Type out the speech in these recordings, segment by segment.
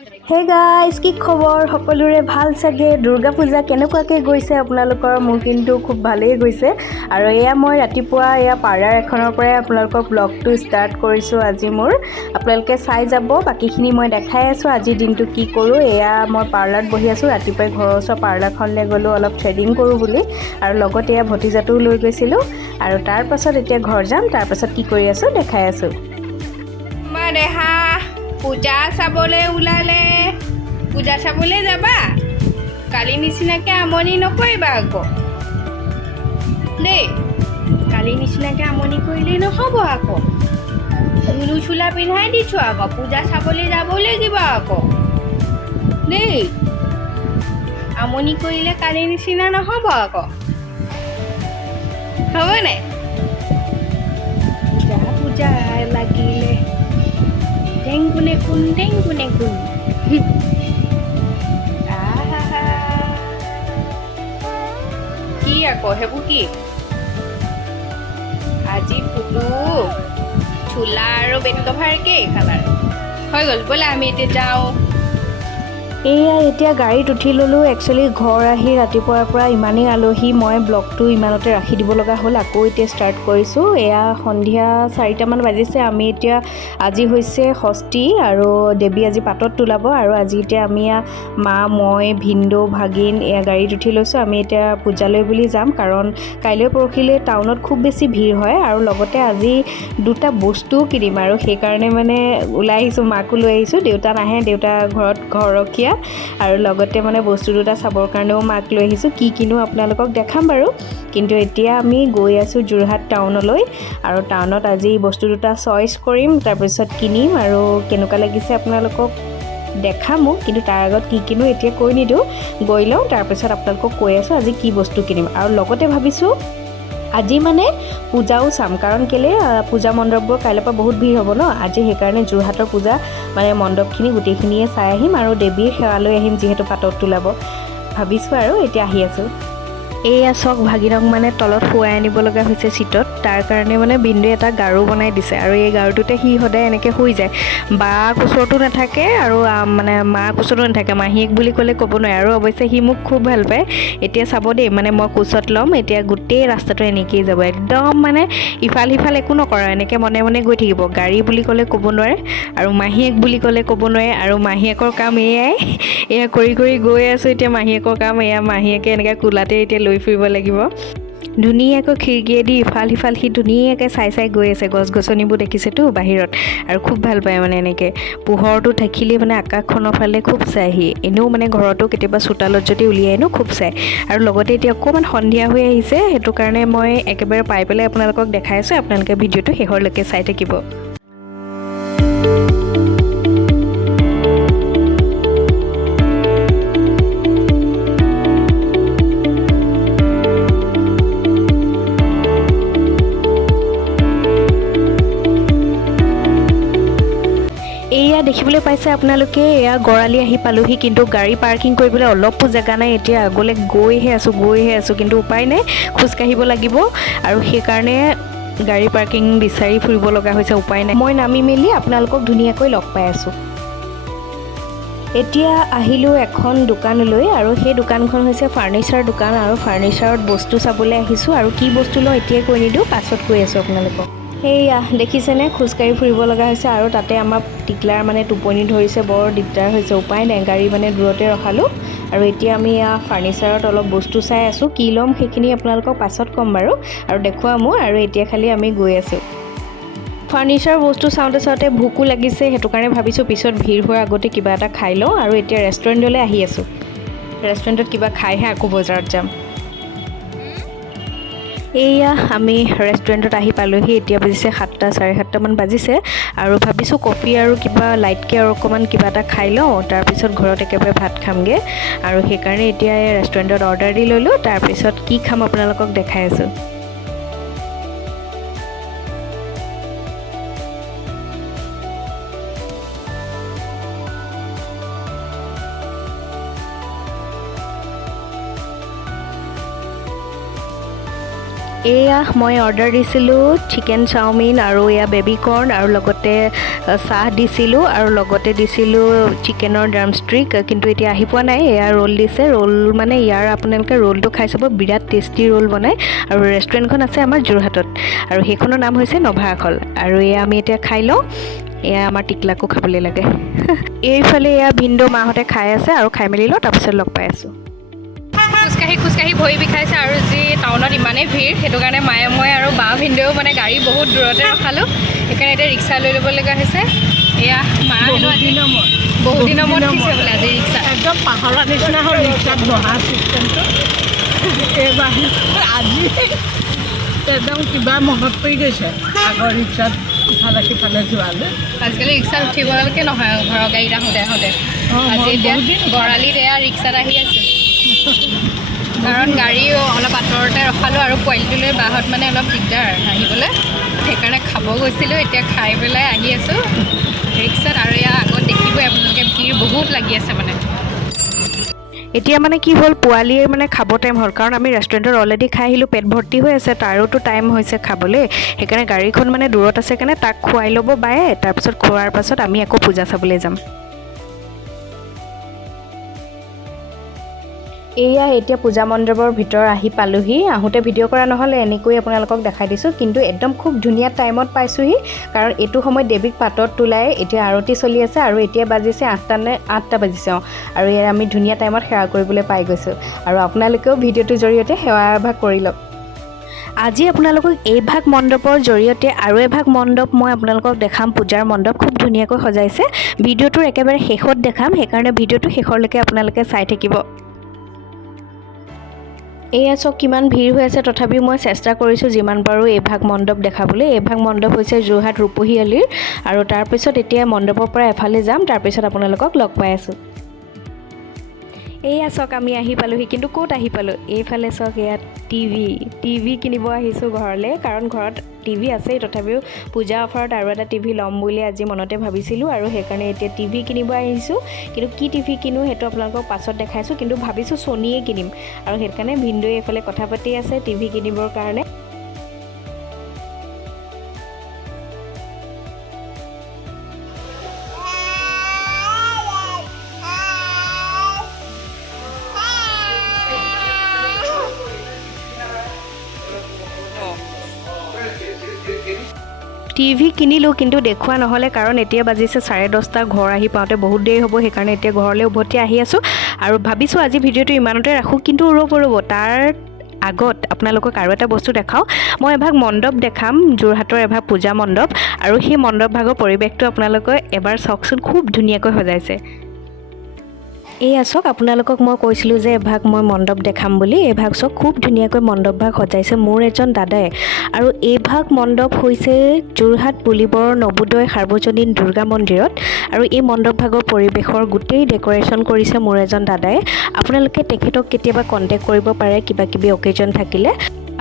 Hey guys, কি খবৰ? সকলোৰে ভাল চাগে? দুৰ্গা পূজা কেনেকুৱাকৈ গৈছে আপোনালোকৰ? মোৰ কিন্তু খুব ভালেই গৈছে। আৰু এয়া মই ৰাতিপুৱা পাৰ্লাৰ এখনৰ পৰাই আপোনালোকৰ ব্লগটো ষ্টাৰ্ট কৰিছোঁ আজি মোৰ। আপোনালোকে চাই যাব, বাকীখিনি মই দেখাই আছোঁ আজিৰ দিনটো কি কৰোঁ। এয়া মই পাৰ্লাৰত বহি আছোঁ। ৰাতিপুৱাই ঘৰৰ ওচৰৰ পাৰ্লাৰখনলৈ গ'লোঁ অলপ থ্ৰেডিং কৰোঁ বুলি, আৰু লগতে এয়া ভতিজাটোও লৈ গৈছিলোঁ। আৰু তাৰপাছত এতিয়া ঘৰ যাম, তাৰপাছত কি কৰি আছোঁ দেখাই আছোঁ। দেহা পূজা চাবলৈ ওলালে। পূজা চাবলৈ যাবা? কালি নিচিনাকৈ আমনি নকৰিবা আকৌ দেই। কালি নিচিনাকৈ আমনি কৰিলেই নহ'ব আকৌ। ধুনু চোলা পিন্ধাই দিছোঁ আকৌ, পূজা চাবলৈ যাব লাগিব আকৌ দেই। আমনি কৰিলে কালি নিচিনা নহ'ব আকৌ, হ'বনে? পূজা পূজা লাগিলে টেং কোনে কোন টেং কোনে কোন। কি আকৌ সেইবোৰ কি? আজি ফুটো চোলা আৰু বেড কভাৰ একেই কালাৰ হৈ গ'ল। ব'লা আমি এতিয়া যাওঁ। এয়া এতিয়া গাড়ীত উঠি ল'লোঁ। একচুৱেলি ঘৰ আহি ৰাতিপুৱাৰ পৰা ইমানেই আলহী, মই ব্লগটো ইমানতে ৰাখি দিব লগা হ'ল। আকৌ এতিয়া ষ্টাৰ্ট কৰিছোঁ। এয়া সন্ধিয়া 4টামান বাজিছে। আমি এতিয়া আজি হৈছে ষষ্ঠী, আৰু দেৱী আজি পাতত তোলাব। আৰু আজি এতিয়া আমি মা, মই, ভিনদেউ, ভাগিন এয়া গাড়ীত উঠি লৈছোঁ। আমি এতিয়া পূজালৈ বুলি যাম, কাৰণ কাইলৈ পৰহিলৈ টাউনত খুব বেছি ভিৰ হয়। আৰু লগতে আজি দুটা বস্তুও কিনিম, আৰু সেইকাৰণে মানে ওলাই আহিছোঁ। মাকো লৈ আহিছোঁ, দেউতা নাহে, দেউতা ঘৰত ঘৰখীয়া। আৰু লগতে মানে বস্তু দুটা চাবৰ কাৰণেও মাক লৈ আহিছোঁ। কি কিনো আপোনালোকক দেখাম বাৰু। কিন্তু এতিয়া আমি গৈ আছোঁ যোৰহাট টাউনলৈ, আৰু টাউনত আজি বস্তু দুটা চইচ কৰিম, তাৰপিছত কিনিম, আৰু কেনেকুৱা লাগিছে আপোনালোকক দেখামো। কিন্তু তাৰ আগত কি কিনো এতিয়া কৈ নিদিওঁ, গৈ লওঁ, তাৰপিছত আপোনালোকক কৈ আছোঁ আজি কি বস্তু কিনিম। আৰু লগতে ভাবিছোঁ আজি মানে পূজাও চাম, কাৰণ কেলৈ পূজা মণ্ডপবোৰ কাইলৈৰ পৰা বহুত ভিৰ হ'ব ন। আজি সেইকাৰণে যোৰহাটৰ পূজা মানে মণ্ডপখিনি গোটেইখিনিয়ে চাই আহিম, আৰু দেৱীৰ সেৱা লৈ আহিম, যিহেতু পাতত তোলাব ভাবিছোঁ। আৰু এতিয়া আহি আছোঁ। এয়া চক ভাগিনক মানে তলত শুৱাই আনিব লগা হৈছে চিটত। তাৰ কাৰণে মানে বিন্দুৱে এটা গাৰু বনাই দিছে, আৰু এই গাৰুটোতে সি সদায় এনেকৈ শুই যায়। বা কোচতো নাথাকে, আৰু মানে মা কোচতো নাথাকে। মাহীয়েক বুলি ক'লে ক'ব নোৱাৰে। আৰু অৱশ্যে সি মোক খুব ভাল পায়। এতিয়া চাব দেই, মানে মই কোচত ল'ম, এতিয়া গোটেই ৰাস্তাটো এনেকৈয়ে যাব, একদম মানে ইফাল সিফাল একো নকৰা, এনেকৈ মনে মনে গৈ থাকিব। গাড়ী বুলি ক'লে ক'ব নোৱাৰে, আৰু মাহীয়েক বুলি ক'লে ক'ব নোৱাৰে। আৰু মাহীয়েকৰ কাম এয়াই, এয়া কৰি কৰি গৈ আছোঁ। এতিয়া মাহীয়েকৰ কাম এয়া, মাহীয়েকে এনেকৈ কোলাতে এতিয়া লৈ ফুৰিব লাগিব। ধুনীয়াকৈ খিৰিকীয়েদি ইফাল সিফাল সি ধুনীয়াকৈ চাই চাই গৈ আছে। গছ গছনিবোৰ দেখিছেতো বাহিৰত, আৰু খুব ভাল পায় মানে এনেকৈ পোহৰটো থাকিলেই মানে আকাশখনৰ ফালে খুব চাই সি। এনেও মানে ঘৰতো কেতিয়াবা চোতালত যদি উলিয়াই আনো খুব চাই। আৰু লগতে এতিয়া অকণমান সন্ধিয়া হৈ আহিছে, সেইটো কাৰণে মই একেবাৰে পাই পেলাই আপোনালোকক দেখাই আছোঁ। আপোনালোকে ভিডিঅ'টো শেষৰলৈকে চাই থাকিব। এয়া দেখিবলৈ পাইছে আপোনালোকে, এয়া গড়ালি আহি পালোহি। কিন্তু গাড়ী পাৰ্কিং কৰিবলৈ অলপো জেগা নাই। এতিয়া আগলৈ গৈহে আছোঁ, কিন্তু উপায় নাই, খোজকাঢ়িব লাগিব। আৰু সেইকাৰণে গাড়ী পাৰ্কিং বিচাৰি ফুৰিব লগা হৈছে, উপায় নাই। মই নামি মেলি আপোনালোকক ধুনীয়াকৈ লগ পাই আছোঁ। এতিয়া আহিলোঁ এখন দোকানলৈ, আৰু সেই দোকানখন হৈছে ফাৰ্নিচাৰ দোকান। আৰু ফাৰ্নিচাৰত বস্তু চাবলৈ আহিছোঁ, আৰু কি বস্তু লওঁ এতিয়াই কৈ নিদিওঁ, পাছত কৈ আছোঁ আপোনালোকক। সেয়া দেখিছেনে, খোজকাঢ়ি ফুৰিব লগা হৈছে। আৰু তাতে আমাৰ টিকলাৰ মানে টোপনি ধৰিছে, বৰ দিগদাৰ হৈছে, উপায় নাই। গাড়ী মানে দূৰতে ৰখালোঁ। আৰু এতিয়া আমি ফাৰ্নিচাৰত অলপ বস্তু চাই আছোঁ। কি ল'ম সেইখিনি আপোনালোকক পাছত ক'ম বাৰু, আৰু দেখুৱামো। আৰু এতিয়া খালি আমি গৈ আছোঁ। ফাৰ্নিচাৰ বস্তু চাওঁতে চাওঁতে ভোকো লাগিছে, সেইটো কাৰণে ভাবিছোঁ পিছত ভিৰ হোৱাৰ আগতে কিবা এটা খাই লওঁ। আৰু এতিয়া ৰেষ্টুৰেণ্টলৈ আহি আছোঁ। ৰেষ্টুৰেণ্টত কিবা খাইহে আকৌ বজাৰত যাম। এয়া আমি ৰেষ্টুৰেণ্টত আহি পালোহি। এতিয়া বাজিছে 7টা, 7:30মান বাজিছে। আৰু ভাবিছোঁ কফি আৰু কিবা লাইটকৈ আৰু অকণমান কিবা এটা খাই লওঁ, তাৰপিছত ঘৰত একেবাৰে ভাত খামগৈ। আৰু সেইকাৰণে এতিয়া ৰেষ্টুৰেণ্টত অৰ্ডাৰ দি ল'লোঁ। তাৰপিছত কি খাম আপোনালোকক দেখাই আছোঁ। এয়া মই অৰ্ডাৰ দিছিলোঁ চিকেন চাওমিন আৰু এয়া বেবী কৰ্ণ আৰু লগতে চাহ দিছিলোঁ আৰু লগতে দিছিলোঁ চিকেনৰ ড্ৰামষ্টিক, কিন্তু এতিয়া আহি পোৱা নাই। এয়া ৰোল দিছে, ৰোল মানে ইয়াৰ আপোনালোকে ৰোলটো খাই চাব, বিৰাট টেষ্টি ৰোল বনায় আৰু ৰেষ্টুৰেণ্টখন আছে আমাৰ যোৰহাটত আৰু সেইখনৰ নাম হৈছে নভা আখল। আৰু এয়া আমি এতিয়া খাই লওঁ, এয়া আমাৰ টিকলাকো খাবলৈ লাগে। এইফালে এয়া ভিনদেউ মাহঁতে খাই আছে আৰু খাই মেলি লওঁ, তাৰপিছত লগ পাই আছোঁ। খোজকাঢ়ি ভৰি বিষাইছে আৰু যি টাউনত ইমানেই ভিৰ, সেইটো কাৰণে মায়ে মই আৰু বা ভিনদেউ মানে গাড়ী বহুত দূৰতে ৰখালোঁ, সেইকাৰণে এতিয়া ৰিক্সা লৈ ল'ব লগা হৈছে। এয়া মা বহুত দিনৰ মূৰত উঠিছে বোলে আজি ৰিক্সা। একদম পাহৰা নিচিনা হ'ল ৰিক্সাত বহা চিষ্টেমটো। এইবাৰ আজি একদম কিবা মনত পৰি গৈছে আগৰ ৰিক্সাত ইফালে সিফালে যোৱালৈ। আজিকালি ৰিক্সাত উঠিবলৈকে নহয় ঘৰৰ গাড়ীত আহোঁতে আজি এতিয়া গড়ালিত এয়া ৰিক্সাত আহি আছোঁ, কাৰণ গাড়ী অলপ আঁতৰতে ৰখালোঁ আৰু পোৱালিটোলৈ বাহঁত মানে অলপ দিগদাৰ আহিবলৈ, সেইকাৰণে খাব গৈছিলোঁ। এতিয়া খাই পেলাই আহি আছোঁ ৰিক্সাত, আৰু এয়া আগত দেখিবই আপোনালোকে ভিৰ বহুত লাগি আছে মানে। এতিয়া মানে কি হ'ল, পোৱালীৰ মানে খাব টাইম হ'ল, কাৰণ আমি ৰেষ্টুৰেণ্টত অলৰেডি খাই আহিলোঁ, পেট ভৰ্তি হৈ আছে, তাৰোতো টাইম হৈছে খাবলৈ, সেইকাৰণে গাড়ীখন মানে দূৰত আছে কাৰণে তাক খুৱাই ল'ব বায়ে, তাৰপিছত খোৱাৰ পাছত আমি আকৌ পূজা চাবলৈ যাম। এয়া এতিয়া পূজা মণ্ডপৰ ভিতৰ আহি পালোহি। আহোঁতে ভিডিঅ' কৰা নহ'লে, এনেকৈ আপোনালোকক দেখাই দিছোঁ, কিন্তু একদম খুব ধুনীয়া টাইমত পাইছোঁহি, কাৰণ এইটো সময়ত দেৱীক পাতত তোলাই এতিয়া আৰতি চলি আছে আৰু এতিয়া বাজিছে 8টা বাজিছে আৰু ইয়াত আমি ধুনীয়া টাইমত সেৱা কৰিবলৈ পাই গৈছোঁ। আৰু আপোনালোকেও ভিডিঅ'টোৰ জৰিয়তে সেৱা এভাগ কৰি লওক। আজি আপোনালোকক এই ভাগ মণ্ডপৰ জৰিয়তে আৰু এভাগ মণ্ডপ মই আপোনালোকক দেখাম, পূজাৰ মণ্ডপ খুব ধুনীয়াকৈ সজাইছে। ভিডিঅ'টোৰ একেবাৰে শেষত দেখাম, সেইকাৰণে ভিডিঅ'টো শেষলৈকে আপোনালোকে চাই থাকিব। এয়া চাওক কিমান ভিৰ হৈ আছে, তথাপিও মই চেষ্টা কৰিছোঁ যিমান পাৰোঁ এইভাগ মণ্ডপ দেখাবলৈ। এইভাগ মণ্ডপ হৈছে যোৰহাট ৰূপহী আলিৰ, আৰু তাৰপিছত এতিয়া মণ্ডপৰ পৰা এফালে যাম, তাৰপিছত আপোনালোকক লগ পাই আছোঁ। এয়া চাওক আমি আহি পালোঁহি, কিন্তু ক'ত আহি পালোঁ, এইফালে চাওক এয়া টিভি কিনিব আহিছোঁ ঘৰলৈ, কাৰণ ঘৰত টিভি আছেই, তথাপিও পূজা অফাৰত আৰু এটা টিভি ল'ম বুলি আজি মনতে ভাবিছিলোঁ, আৰু সেইকাৰণে এতিয়া টিভি কিনিব আহিছোঁ। কিন্তু কি টিভি কিনো সেইটো আপোনালোকক পাছত দেখাইছোঁ, কিন্তু ভাবিছোঁ ছনীয়ে কিনিম, আৰু সেইকাৰণে ভিনদেউৱে এইফালে কথা পাতি আছে টিভি কিনিবৰ কাৰণে। টিভি কিনিলোঁ, কিন্তু দেখুওৱা নহ'লে, কাৰণ এতিয়া বাজিছে 10:30, ঘৰ আহি পাওঁতে বহুত দেৰি হ'ব, সেইকাৰণে এতিয়া ঘৰলৈ উভতি আহি আছোঁ আৰু ভাবিছোঁ আজি ভিডিঅ'টো ইমানতে ৰাখোঁ। কিন্তু ৰ'ব তাৰ আগত আপোনালোকক আৰু এটা বস্তু দেখাওঁ। মই এভাগ মণ্ডপ দেখাম, যোৰহাটৰ এভাগ পূজা মণ্ডপ, আৰু সেই মণ্ডপ ভাগৰ পৰিৱেশটো আপোনালোকে এবাৰ চাওকচোন, খুব ধুনীয়াকৈ সজাইছে। এয়া চাওক, আপোনালোকক মই কৈছিলোঁ যে এভাগ মই মণ্ডপ দেখাম বুলি, এভাগ চাওক খুব ধুনীয়াকৈ মণ্ডপ ভাগ সজাইছে মোৰ এজন দাদাই। আৰু এইভাগ মণ্ডপ হৈছে যোৰহাট পুলিবৰ নবোদয় সাৰ্বজনীন দুৰ্গা মন্দিৰত, আৰু এই মণ্ডপ ভাগৰ পৰিৱেশৰ গোটেই ডেক'ৰেশ্যন কৰিছে মোৰ এজন দাদাই। আপোনালোকে তেখেতক কেতিয়াবা কণ্টেক্ট কৰিব পাৰে কিবা কিবি অকেজন থাকিলে।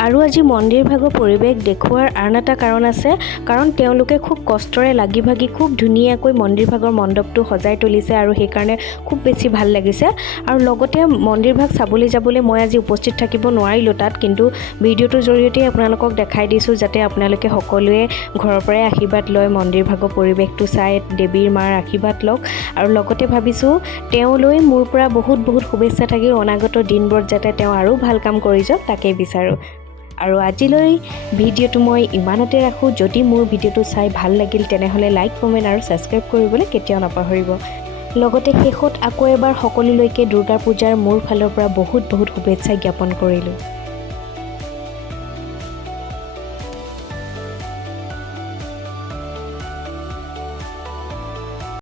আৰু আজি মন্দিৰ ভাগৰ পৰিৱেশ দেখুওৱাৰ আন এটা কাৰণ আছে, কাৰণ তেওঁলোকে খুব কষ্টৰে লাগি ভাগি খুব ধুনীয়াকৈ মন্দিৰ ভাগৰ মণ্ডপটো সজাই তুলিছে, আৰু সেইকাৰণে খুব বেছি ভাল লাগিছে। আৰু লগতে মন্দিৰ ভাগ চাবলৈ যাবলৈ মই আজি উপস্থিত থাকিব নোৱাৰিলোঁ তাত, কিন্তু ভিডিঅ'টোৰ জৰিয়তে আপোনালোকক দেখাই দিছোঁ, যাতে আপোনালোকে সকলোৱে ঘৰৰ পৰাই আশীৰ্বাদ লয়, মন্দিৰ ভাগৰ পৰিৱেশটো চাই দেৱীৰ মাৰ আশীৰ্বাদ লওক। আৰু লগতে ভাবিছোঁ তেওঁলৈ মোৰ পৰা বহুত শুভেচ্ছা থাকিল, অনাগত দিনবোৰত যাতে তেওঁ আৰু ভাল কাম কৰি যাওক, তাকেই বিচাৰোঁ। আৰু আজিলৈ ভিডিঅ'টো মই ইমানতে ৰাখোঁ। যদি মোৰ ভিডিঅ'টো চাই ভাল লাগিল তেনেহ'লে লাইক, কমেণ্ট আৰু ছাবস্ক্ৰাইব কৰিবলৈ কেতিয়াও নাপাহৰিব। লগতে শেষত আকৌ এবাৰ সকলোলৈকে দুৰ্গা পূজাৰ মোৰ ফালৰ পৰা বহুত শুভেচ্ছা জ্ঞাপন কৰিলোঁ।